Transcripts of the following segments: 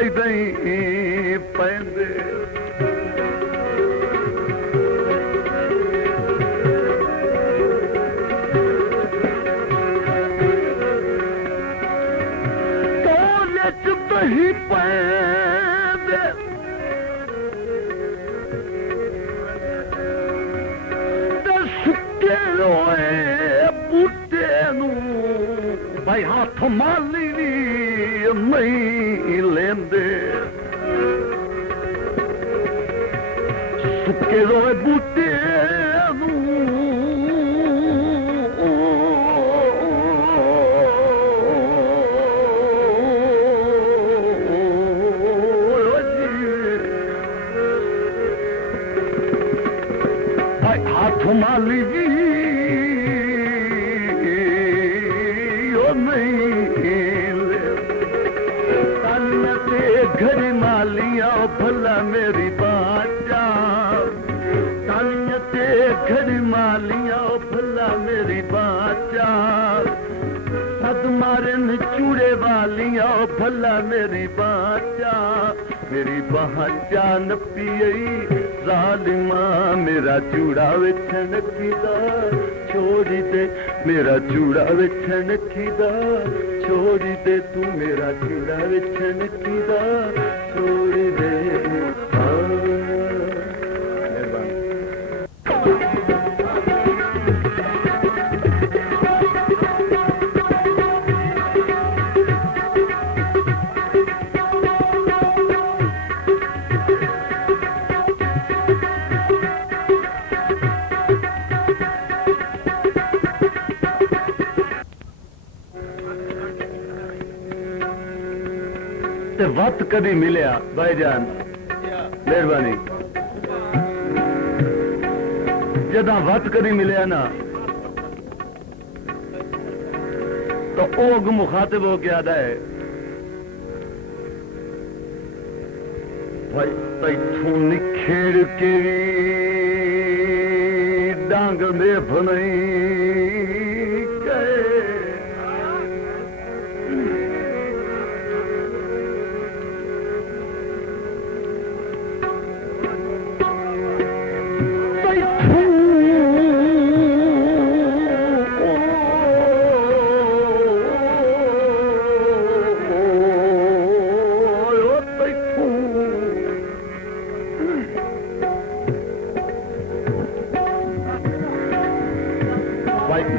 फायदे पैंदे तोले च दही पैंदे ते सुके रोए बूटे नू भाई हाथ माली नहीं लेंदे सुके रोए बूटे हाथ माली घर मालिया भला मेरी बाचा तालियां ते घर मालिया भला मेरी बाचा सद मारन चूड़े वालिया भला मेरी बाचा न पियई जालिमा मेरा चूड़ा वेचन कीदा छोड़ी दे मेरा चूड़ा वेचन कीदा छोड़ी दे तू मेरा चूड़ा वेचन कीदा छोड़ी दे वक्त कभी मिलिया भाईजान मेहरबानी जदा वक्त कभी मिलिया ना तो ओग मुखातिब हो के आदा है भाई तैथू निखेड़ के डांग में भनई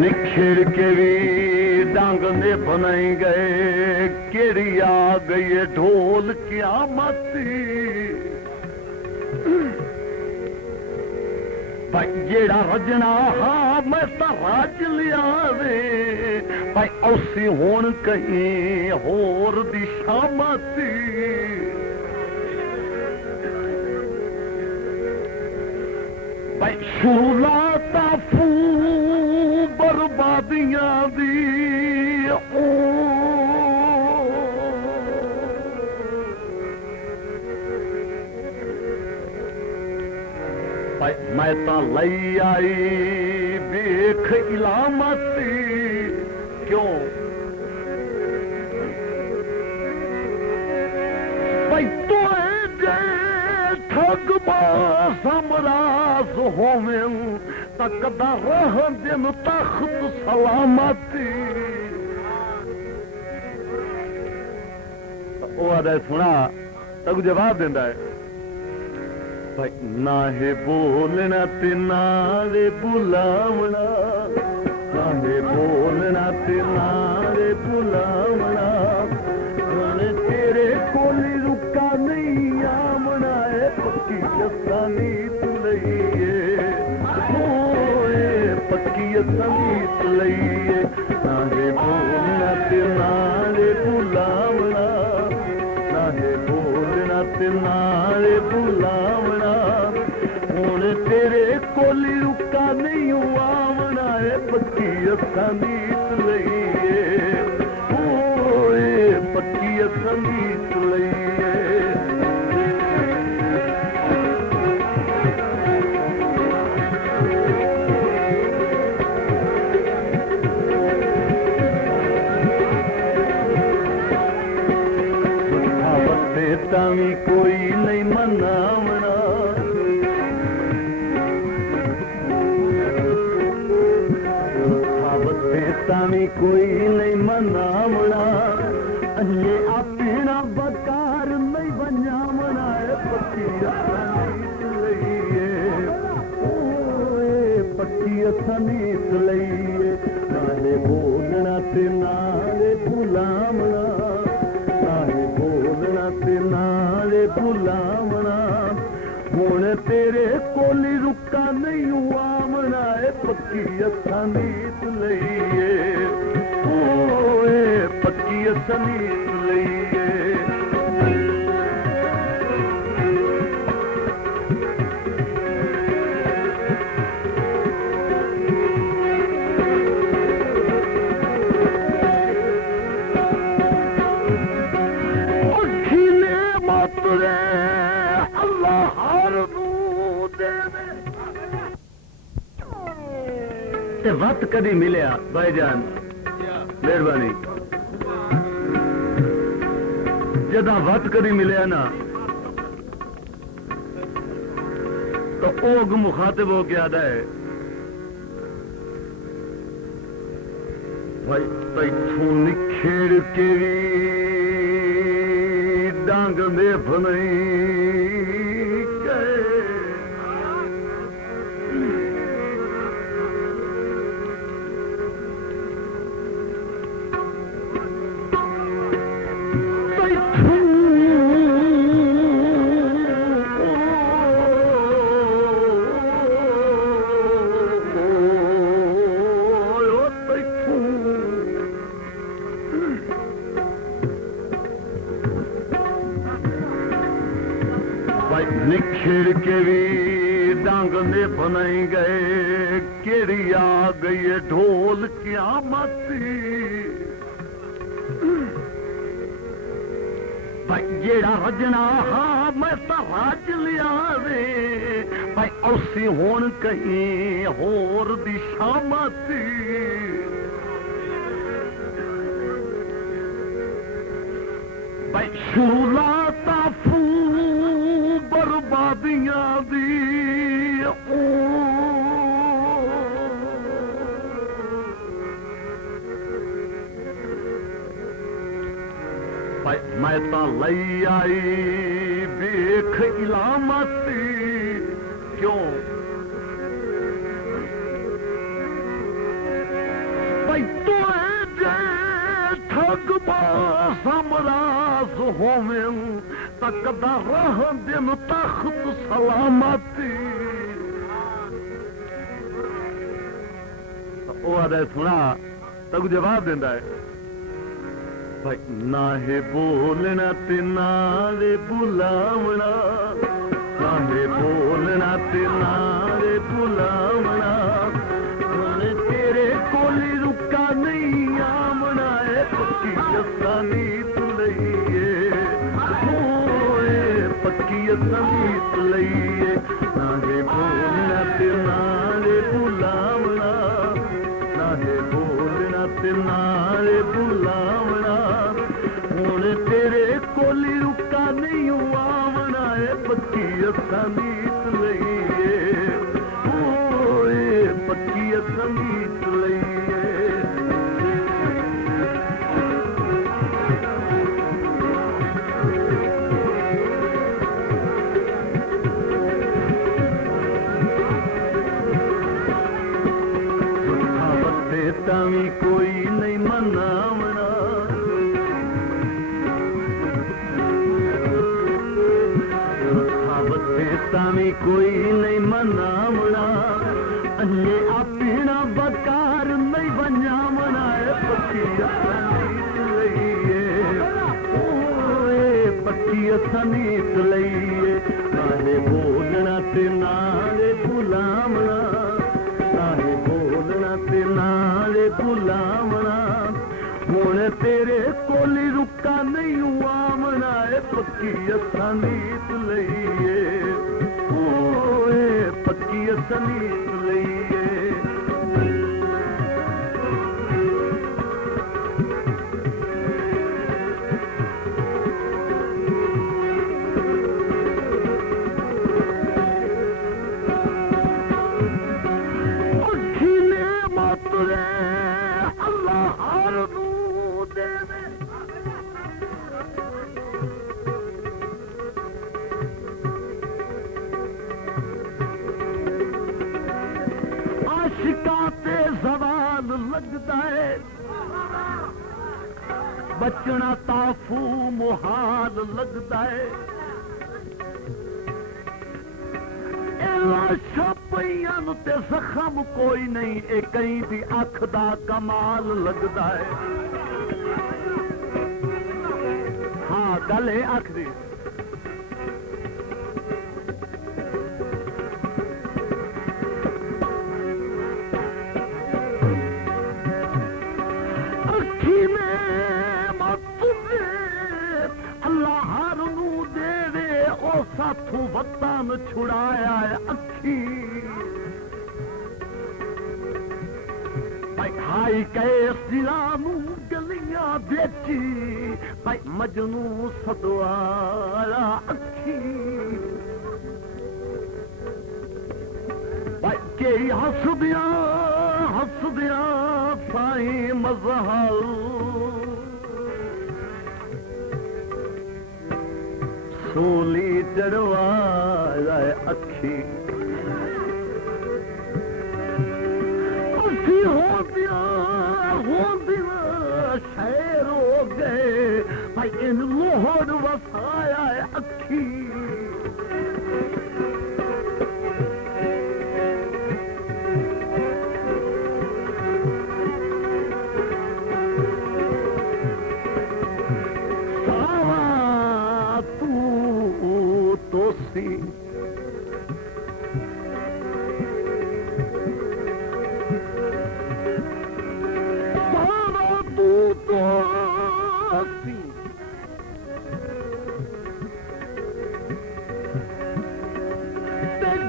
निखेड़ के भी डांग में बनाई गए केड़ी आ गई ढोल क़यामत भाई जेड़ा रजना हाँ मैं तो राज लिया वे भाई औसी होन कहीं होर दी शामत भाई शुरुआता फू बर्बादियां दी भाई मैं तो लई आई बेख इलामत क्यों भाई तो ठग समरास होवें तकदा रह दिन तख्त सलामती वो आदा सुना तक जवाब देंदा है भाई ना है बोलना ते ना रे बुलावना ना है बोलना ते ना रे बुलावना तेरे कोल रुका नहीं आमना है पक्की जसानी तुलइए पक्की समीत लइए ना है बोलना ते ना रे बुलावना ना है बोलना ते ना रे बुलावना हुण तेरे कोल रुका नहीं आवना है पक्की समीत लइए पक्की समीत लइए वते तावी कोई नहीं मनावना वते तावी कोई नहीं मनावना अजे अपना बकार नहीं बनावना पक्की पक्की सनीत लईए नाले बोलना ते नाले बुलावना नाले बोलना ते नाले बुलावना हुण तेरे कोली रुका नहीं आवना पक्की सनीत लईए पक्की सनीत लईए वक्त कदी मिलिया भाईजान मेहरबानी जदा वक्त कदी मिलिया ना तो ओग मुखातिब हो के आदा है भाई तैथू निखेड़ के भी डांग में फनई निखेड़ के भी डांग में बनाई गए केड़ी आ गई ढोल क्या मती भाई जेड़ा रजना हाँ मैं तो राज लिया रे भाई उसी होन कहीं होर दिशा मती भाई शुरुआता फू बर्बादियां दी भाई मैं तो लई आई देख इलामती क्यों भाई तो ठग समराज होवें तकदा रह दिन तख्त सलामती ओ आदे सुना तक जवाब देंदा है भाई ना है बोलना ते नाले बुलावना ना है बोलना ते नाले बुलावना तेरे कोली रुका नहीं आवना है पक्की सनीत लईए पक्की सनीत लईए ना है बोलना ते नाले बुलावना ना है बोलना ते नाले बुलावना हुण तेरे कोली रुका नहीं आवना है पक्की सनीत लईए पक्की सनीत लईए तावी कोई नहीं मनावना तावी कोई नहीं मनावना अजे अपना बकार नहीं बनावना पक्की सनीत लईए पक्की सनीत लईए नाले बोलना ते नाले बुलावना नाले बोलना ते नाले बुलावना हुण तेरे कोली रुका नहीं आवना पक्की सनीत लईए पक्की सनीत लईए बचना ताफू मुहाल लगदा है छापियां ते जख्म कोई नहीं ए कई दी अख दा कमाल लगदा है हाँ गल है अख दी अखी में मत दे अल्लाह हर नू दे दे ओ साथू वतन छुड़ाया है अखी भाई हाई कैस दिलानू गलियां बेची भाई मजनू सदवारा अखी भाई के हसदियां साई मजहल सोली चढ़वाया अखी असी हो दिया शहर हो गए भाई इन लोहर वसाया है अखी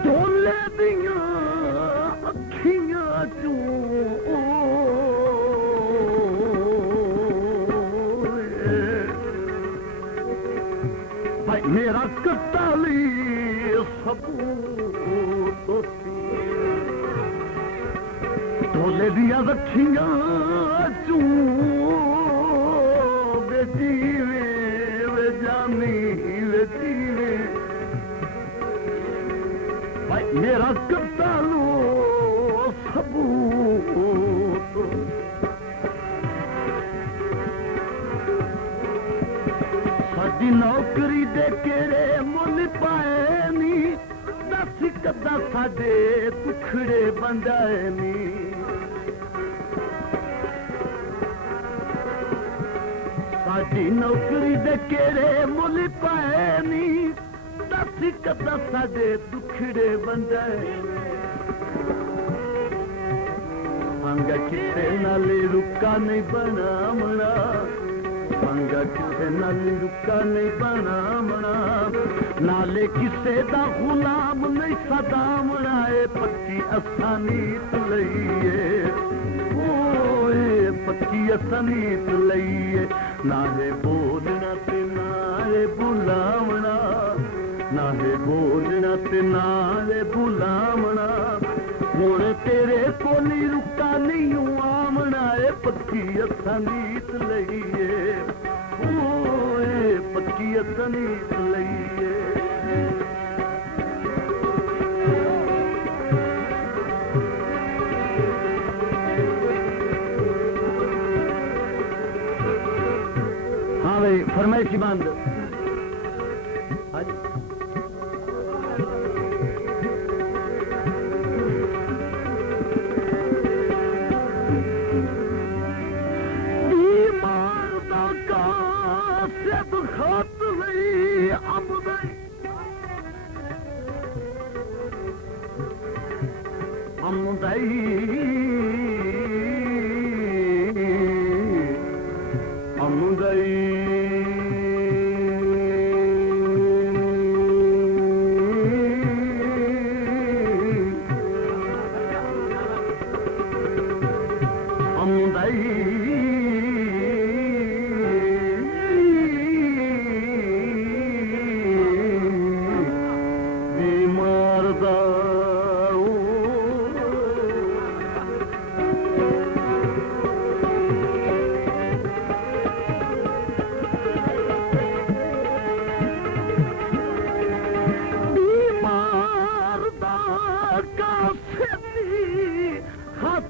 ढोले दिया अखियां चू भाई मेरा कताली सबूत ढोले दिया अखियां चू वे जीवे वे जानी वे जीवे भाई मेरा कतालो सबूत साडी नौकरी दे केड़े मुल पाए नी दस कदा साडे टुकड़े बंधाए नी साडी नौकरी दे केड़े मुल पाए नी दस कदा साडे टुकड़े बंधाए मंगा किसे नाले रुका नहीं बनावना मंगा किसे नाले रुका नहीं बनावना नाले किसे दा गुलाम नहीं सदावना ए पक्की असानीत लईए ओए पक्की असानीत लईए नाले बोलना ते नाले बुलावना नाले बोलना ते नाले बुलावना हुण तेरे कोली रुका नहीं आमना ए पक्की असानीत लईए ओए पक्की असानीत लईए हाँ भाई फरमाइशी बंद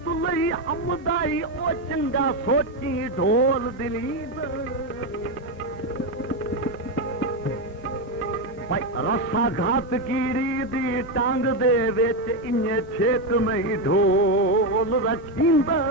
हमदाई ओ चंगा सोची ढोल दिली भाई रसा घात कीड़ी दी टांग दे विच इन्ने छेक में ढोल रखींदा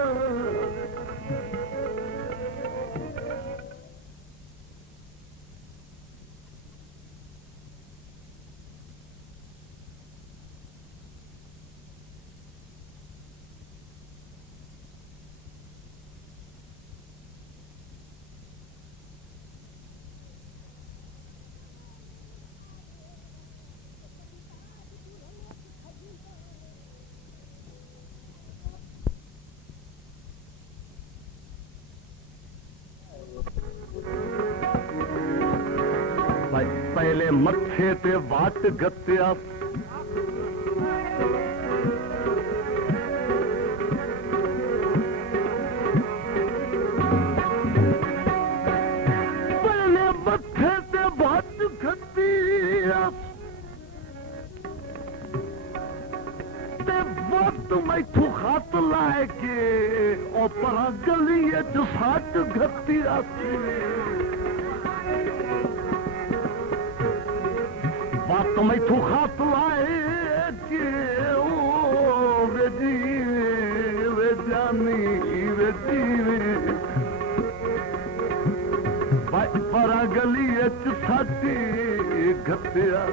पहले मथे ते वाट गत्या पहले मथे ते वाट गत्या ते वक्त मैथू खत लाए के और परा गली साट गत्या बात मैथू खात लाए के ओ वे जानी वे जीवे परा गली साटी गत्या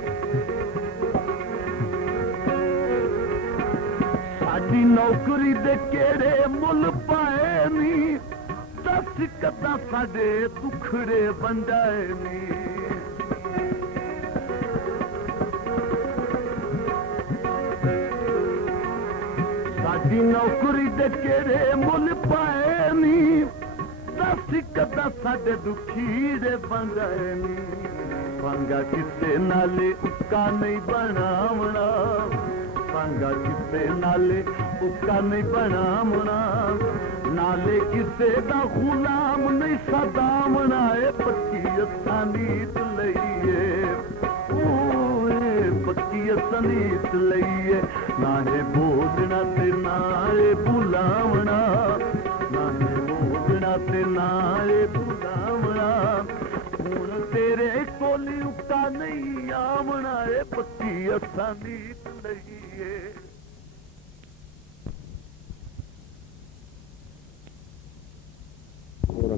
साडी नौकरी दे केड़े मुल पाए नी दस कदा साडे दुखड़े बंजाए नी नौकरी दे केड़े मुल पाए नी दस कदा साडे दुखीड़े बंजाए नी पंगा किसे नाले उका नहीं बनावना पंगा किसे नाले उका नहीं बनावना नाले किसे दा गुलाम नहीं सदावना ए पक्की असानीत लईए पक्की असानीत लईए ना है बोलना ते ना है बुलावना ना है बोलना ते ना है बुलावना हुण तेरे कोली उका नहीं आवना है पक्की असानीत लईए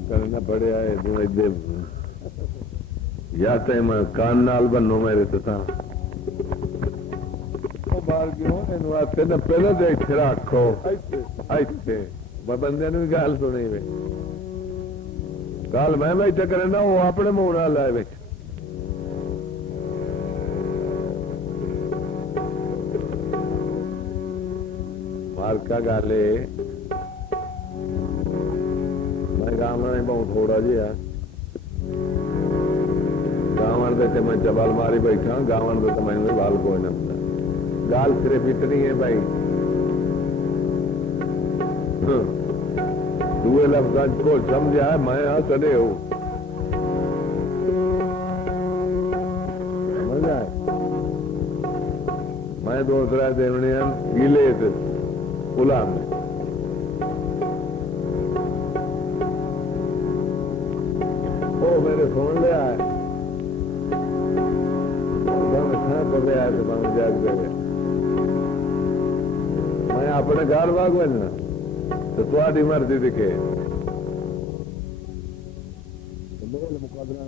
करना पड़े आए या तो मैं कान नाल बनो मेरे तो बाहर क्यों इन वास्ते ना पहले तो इत्थे रखो इत्थे बंदे भी गल सुनी वे गल मैं बैठा करे ना वो अपने मुंह नाल लाए बैठ मारका गल मैं गावना बहुत थोड़ा जिहा गावन दे मैं चबल मारी बैठा गावन दे तो मैंने बाल कोई ना पता गाल सिर्फ इतनी है भाई दूए लफ्ज़ को समझा है मैं हाँ सड़े हूँ समझा है मैं दूसरा देवने गीले थे गुलाम में ओ मेरे फोन ले आए पकड़े आए तो मैं जाग गए मैं अपने घर भाग बनना तो थोड़ी मर्जी दिखे मुकादरा